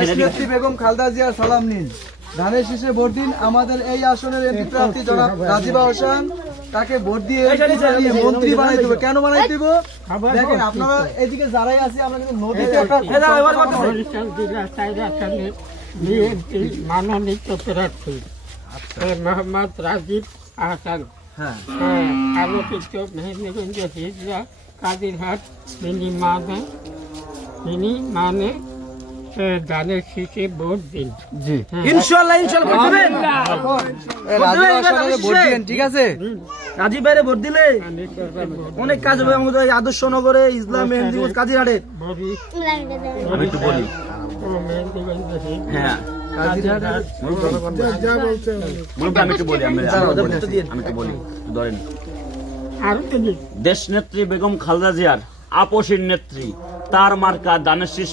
দেশনেত্রী বেগম খালেদা জিয়ার সালাম নিন, ধানের শীষে ভোট দিন। আমাদের এই আসনের এমপি প্রার্থী জনাব রাজিবা হোসেন, তাকে ভোট দিয়ে মন্ত্রী বানাই দেবো। কেন বানাই দেবো? দেখেন আপনারা এইদিকে যারাই আছে, আমরা কিন্তু নদীতে মনোনীত প্রার্থী মোহাম্মদ রাজীব আহসান, আলোকিত মেহেরগঞ্জ হিজরা কাদিরহাট তিনি মানে ধানের শীষে ভোট দিন। জি ইনশাআল্লাহ ভোট দিন, ঠিক আছে? রাজীব ভাইরে ভোট দিলে অনেক কাজ হবে আমাদের এই আদর্শ নগরে, ইসলাম মেহেন্দিগঞ্জ কাজিরহাটে। আমি একটু বলি, হ্যাঁ আমি একটু বলি, ধরেন দেশনেত্রী বেগম খালেদা জিয়ার আপসীর নেত্রী, তার মার্কা ধানের শীষ।